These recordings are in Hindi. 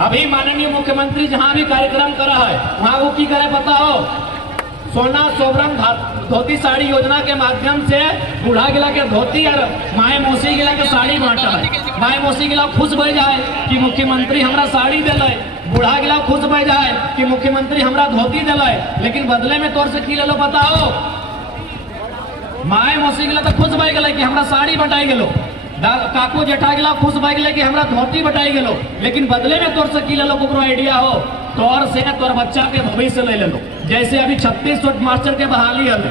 अभी माननीय मुख्यमंत्री जहाँ भी कार्यक्रम करा है वहाँ वो की करे पता हो, सोना सोवरन धोती साड़ी योजना के माध्यम से बूढ़ा गिला के धोती और माए मौसी गिला के साड़ी बांटा है। माए मौसी गिला खुश भय जाए कि मुख्यमंत्री हमरा साड़ी दिल, बूढ़ा गिला खुश भय जाए कि मुख्यमंत्री हमरा धोती दिल, लेकिन बदले में तौर से की ले लो पता हो, माए मौसी गिला तो खुश भय गए कि हमरा साड़ी बटाई गेलो, काकू जेठा गिला खुश भय गए कि हमरा धोती बटाई गेलो, लेकिन बदले में तौर से की ले लो कोई आइडिया हो, तौर से तोर बच्चा के भविष्य ले लो। जैसे अभी 3600 मास्टर के बहाली हल,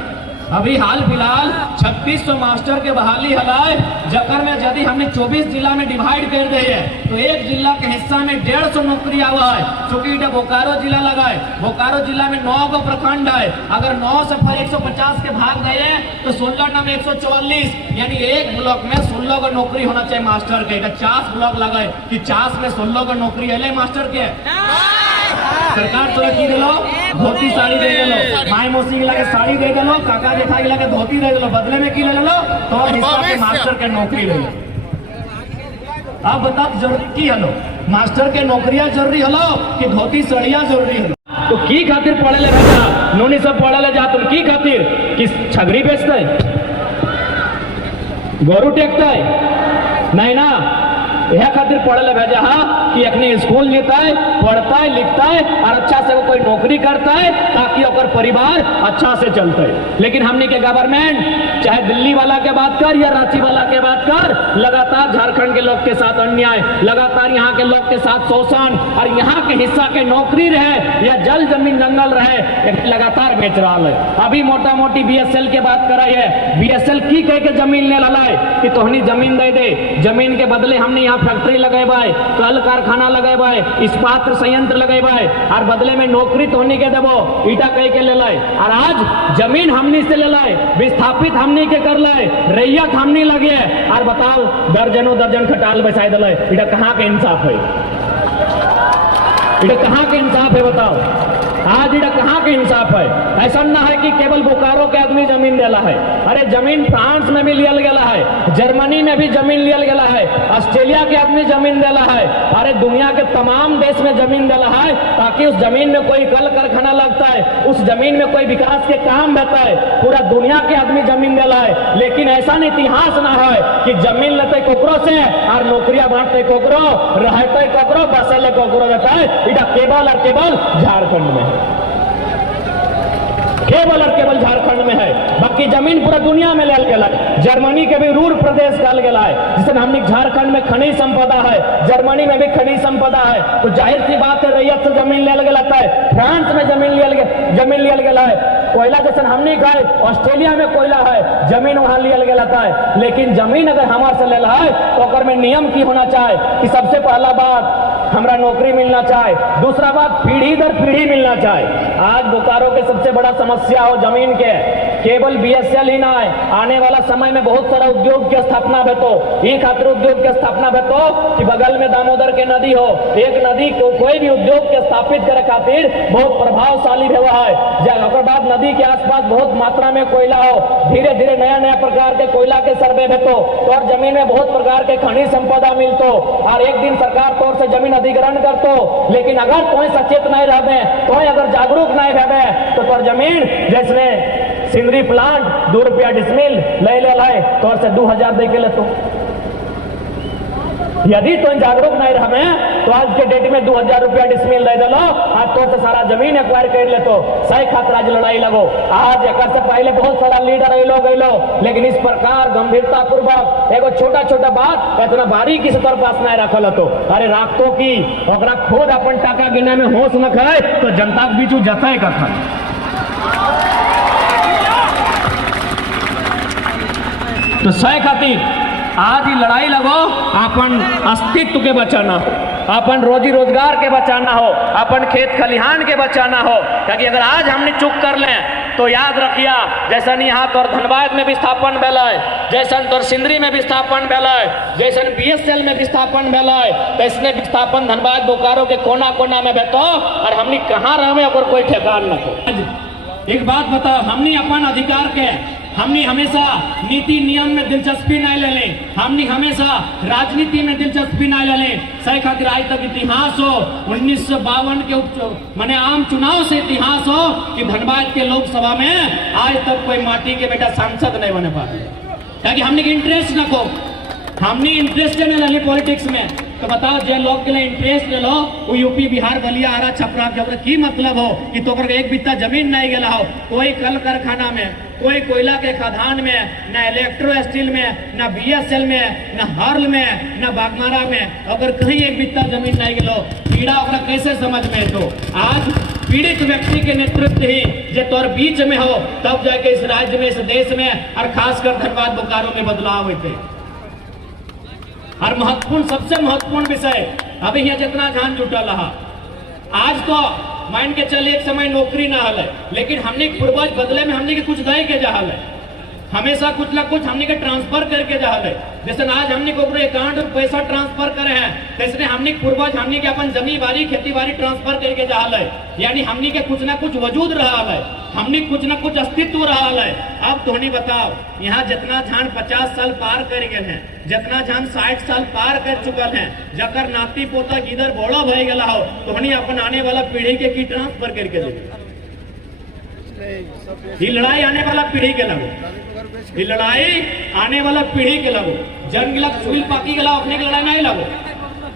अभी हाल फिलहाल 3600 मास्टर के बहाली हलाए, जकर में यदि हमने 24 जिला में डिवाइड कर दे है तो एक जिला के हिस्सा में 150 नौकरी आवा है, चूंकि बोकारो जिला लगा है, बोकारो जिला में 9 गो प्रखंड है, अगर 9 से पर 150 के भाग गए तो 16 नाम 144, यानी एक ब्लॉक में 16 गो नौकरी होना चाहिए मास्टर के। 50 ब्लॉक लगा है कि 50 में 16 गो नौकरी है मास्टर के। सरकार तोरा की दिलो, धोती साड़ी दे दिलो, माई मौसी गिला के साड़ी दे दिलो, काका जेठा गिला के धोती दे दिलो, बदले में की ले लो तो हिस्सा के मास्टर के नौकरी ले लो। अब बता जरूरी की हलो, मास्टर के नौकरियां जरूरी हलो कि धोती साड़ियां जरूरी हलो? तो की खातिर पढ़े ले भैया नोनी सब पढ़े ले जा, तुम की खातिर कि छगरी बेचते है, गोरू टेकता है? नहीं ना, यह खातिर पढ़े ले भेजा कि अपने स्कूल लेता है, पढ़ता है, लिखता है और अच्छा से वो कोई नौकरी करता है ताकि ओकर परिवार अच्छा से चलता है। लेकिन हमने के गवर्नमेंट चाहे दिल्ली वाला के बात कर या रांची वाला के बात कर, लगातार झारखंड के लोग के साथ अन्याय, लगातार यहाँ के लोग के साथ शोषण और यहाँ के हिस्सा के नौकरी रहे या जल जमीन जंगल रहे लगातार बेच रहा है। अभी मोटा मोटी BSL के बात कराई है, BSL की कह के जमीन ले ला है कि तोहनी जमीन दे दे, जमीन के बदले हमने यहाँ फैक्ट्री लगेबाई, कल कारखाना लगेबाई, इस्पात संयंत्र लगेबाई और बदले में नौकरी तोहनी के देबो, ईटा कह के ले लाए। और आज जमीन हमनी से ले लाए, विस्थापित हमनी के कर लाए, रैयत हमनी लगे और बताओ दर्जनों दर्जन खटाल बसाई दिलाए। इटा कहाँ के इंसाफ है? इटा कहाँ के इंसाफ है बताओ? आज इधर कहाँ के इंसाफ है? ऐसा ना है कि केवल बोकारो के आदमी जमीन लेला है, अरे जमीन फ्रांस में भी लियल गया है, जर्मनी में भी जमीन लियल गया है, ऑस्ट्रेलिया के आदमी जमीन देला है, अरे दुनिया के तमाम देश में जमीन देला है ताकि उस जमीन में कोई कल कारखाना लगता है, उस जमीन में कोई विकास के काम रहता है, पूरा दुनिया के आदमी जमीन देला है। लेकिन ऐसा इतिहास ना है कि जमीन लेते कोकरो से और नौकरियां बांटते कोकरो, रहते कोकरो, बसले कोकरो रहता है। इधर केवल और केवल झारखंड में, केवल और केवल झारखंड में है, बाकी जमीन पूरा दुनिया में लेल गया है। जर्मनी के भी रूर प्रदेश कल गया है, जिससे हमने झारखंड में खनिज संपदा है, जर्मनी में भी खनिज संपदा है, तो जाहिर सी बात है रैयत से जमीन लेल गया है। फ्रांस में जमीन लियल गया है, कोयला जैसे हमने गए ऑस्ट्रेलिया में कोयला है, जमीन वहां लियल गया है। लेकिन जमीन अगर हमारे से लेला है तो अगर में नियम की होना चाहे कि सबसे पहला बात हमरा नौकरी मिलना चाहे, दूसरा बात पीढ़ी दर पीढ़ी मिलना चाहे। आज बोकारो के सबसे बड़ा समस्या हो जमीन के, केवल BSL ही ना है, आने वाला समय में बहुत सारा उद्योग की स्थापना भेतो, ये खातिर उद्योग की स्थापना भेतो कि बगल में दामोदर के नदी हो, एक नदी को कोई भी उद्योग के स्थापित करे खातिर बहुत प्रभावशाली व्यवहार है। ओकर बाद नदी के आसपास बहुत मात्रा में कोयला हो, धीरे धीरे नया नया प्रकार के कोयला के सर्वे भेतो तो और जमीन में बहुत प्रकार के खनिज संपदा मिलतो और एक दिन सरकार तौर से जमीन अधिग्रहण करतो। लेकिन अगर कोई सचेत नहीं रहे, कोई अगर जागरूक नहीं रहे तो तोर जमीन जैसे सिंदरी प्लांट 2 रुपया डिसमिल ले लाए तौर से 2000 दे के लेतो। यदि तो जागरूक नहीं रहे तो आज के डेट में 2000 रुपया डिसमिल दे दलो, आज तो से सारा जमीन एक्वायर कर ले तो सही खातिर आज लड़ाई लगो। आज एक से पहले बहुत सारा लीडर गए, लेकिन इस प्रकार गंभीरता पूर्वक एगो छोटा छोटा बात इतना बारीकी से तोर पास नहीं रखल तो अरे राखतो की ओकरा खुद अपन टाका गिने में होश न करे तो जनता के बीच जते कखन। तो सही खातिर आज ही लड़ाई लगो, अपन अस्तित्व के बचाना हो, अपन रोजी रोजगार के बचाना हो, अपन खेत खलिहान के बचाना हो। क्योंकि अगर आज हमने चुप कर लें तो याद रखिया जैसन यहाँ तोर धनबाद में विस्थापन भेलै, जैसन तोर सिंदरी में विस्थापन भेलै, जैसन BSL में विस्थापन भेलै, तैसने विस्थापन धनबाद बोकारो के कोना कोना में भेटो और हमने कहाँ रहे ओकर कोई ठेकान न हो। एक बात बताओ, हमने अपन अधिकार के हमने हमेशा नीति नियम में दिलचस्पी नहीं ले लें, हमने हमेशा राजनीति में दिलचस्पी नहीं ले लें। सही खातिर आज तक इतिहास हो 1952 के माने आम चुनाव से इतिहास हो कि धनबाद के लोकसभा में आज तक कोई माटी के बेटा सांसद नहीं बने पाते, ताकि हमने इंटरेस्ट न को, हमने इंटरेस्ट नहीं ले पॉलिटिक्स में। तो बताओ जे लोग के लिए इंटरेस्ट ले लो, वो यूपी बिहार बलिया आरा छपरा जब की मतलब हो कि तो एक बित्ता जमीन नहीं गया हो, कोई कल कारखाना में, कोई कोयला के खदान में, न इलेक्ट्रो स्टील में, न बीएसएल में, न हर्ल में, न बागमारा में अगर कहीं एक बित्ता जमीन नहीं गया पीड़ा ओकरा कैसे समझ में। तो आज पीड़ित व्यक्ति के नेतृत्व ही जो तोर बीच में हो तब जाके इस राज्य में, इस देश में और खासकर धनबाद बोकारो में बदलाव होते। और महत्वपूर्ण, सबसे महत्वपूर्ण विषय अभी यहाँ जितना ध्यान जुटल रहा, आज तो मान के चलिए एक समय नौकरी ना हल है, लेकिन हमने पूर्वज बदले में हमने के कुछ दे के जहल है, हमेशा कुछ ना कुछ हमने के ट्रांसफर करके जहल है। जैसे आज हमने को अकाउंट में पैसा ट्रांसफर करे हैं, जैसे हमने पूर्वज हमने के अपन जमीन बारी खेती बाड़ी ट्रांसफर करके जहल है, यानी हमने के कुछ ना कुछ वजूद रहा है, हमने कुछ ना कुछ अस्तित्व रहा है। अब तो नहीं बताओ, यहाँ जितना ध्यान 50 साल पार कर गए हैं, जितना ध्यान 60 साल पार कर चुकल हैं, जकर नाती पोता गिदर बोड़ा भय गला हो, तो हमने अपन आने वाला पीढ़ी के की ट्रांसफर करके दे। ये लड़ाई आने वाला पीढ़ी के लगो, ये लड़ाई आने वाला पीढ़ी के लगो, जंग लग सुल पाकी गला अपने की लड़ाई नहीं लगो,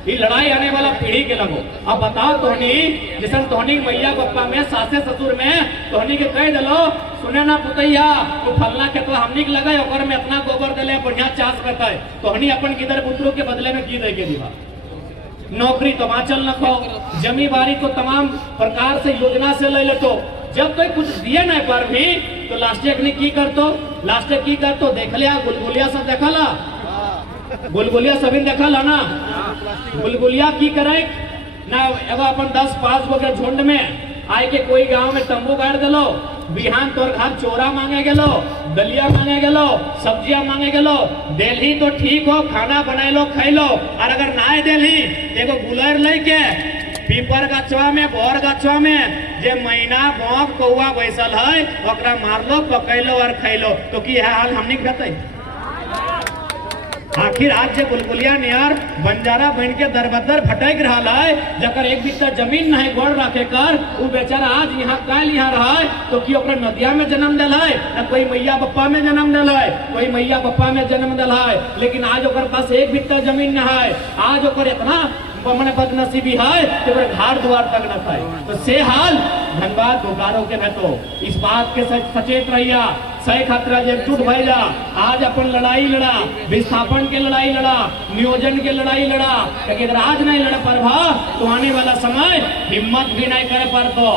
ये लड़ाई आने वाला पीढ़ी के लगो। अब बताओ तोहनी जैसे तोहनी मैया पप्पा में, सासे ससुर में तोहनी के कह दिलो सुने ना पुतैया तो फलना खेतवा हमनी के लगा ओकर में अपना गोबर दिले बढ़िया चाष करता है, तोहनी अपन किधर पुत्रों के बदले में की दे के दिवा। नौकरी तो माचल न खो, जमी बारी को तमाम प्रकार से योजना से ले लेतो, जब कोई कुछ दिए नहीं पर भी तो लास्ट ने की करतो, लास्ट की करतो देख लिया गुलगुलिया सब देखला, गुलगुलिया सभी देखला ना, गुलगुलिया की करे ना एगो अपन 10-5 गो के झुंड में आए के कोई गांव में तंबू गाड़ दिलो, बिहान तोर घर चोरा मांगे गेलो, दलिया मांगे गेलो, सब्जियां मांगे गेलो, देलही तो ठीक हो खाना बनाए लो खाई लो, और अगर ना देलही एगो गुलर लेके पीपर गछवा में बोर गछवा में जे मैना बौक कौआ बैसल है ओकरा मारलो पकैलो और खैलो, तो की हाल हमनी के आखिर आज जे बुलबुलिया नियर बंजारा बन के दरबदर भटक रहा है, जकर एक बित्ता जमीन नहीं गोड़ रखे कर वो बेचारा आज यहाँ काल यहाँ रहा है, तो कि ओकरा नदिया में जन्म दिल है, न कोई मैया बप्पा में जन्म दिल है, कोई मैया बप्पा में जन्म दिल है, लेकिन आज ओकर पास एक बित्ता जमीन न है, आज ओकर इतना मने बदनसीबी है कि घर द्वार तक न पाए। तो से हाल धनबाद बोकारो के में तो इस बात के सचेत रहिया, सही खतरा एकजुट भैया, आज अपन लड़ाई लड़ा, विस्थापन के लड़ाई लड़ा, नियोजन के लड़ाई लड़ा, लेकिन आज नहीं लड़ पर तो आने वाला समय हिम्मत भी नहीं करे पर तो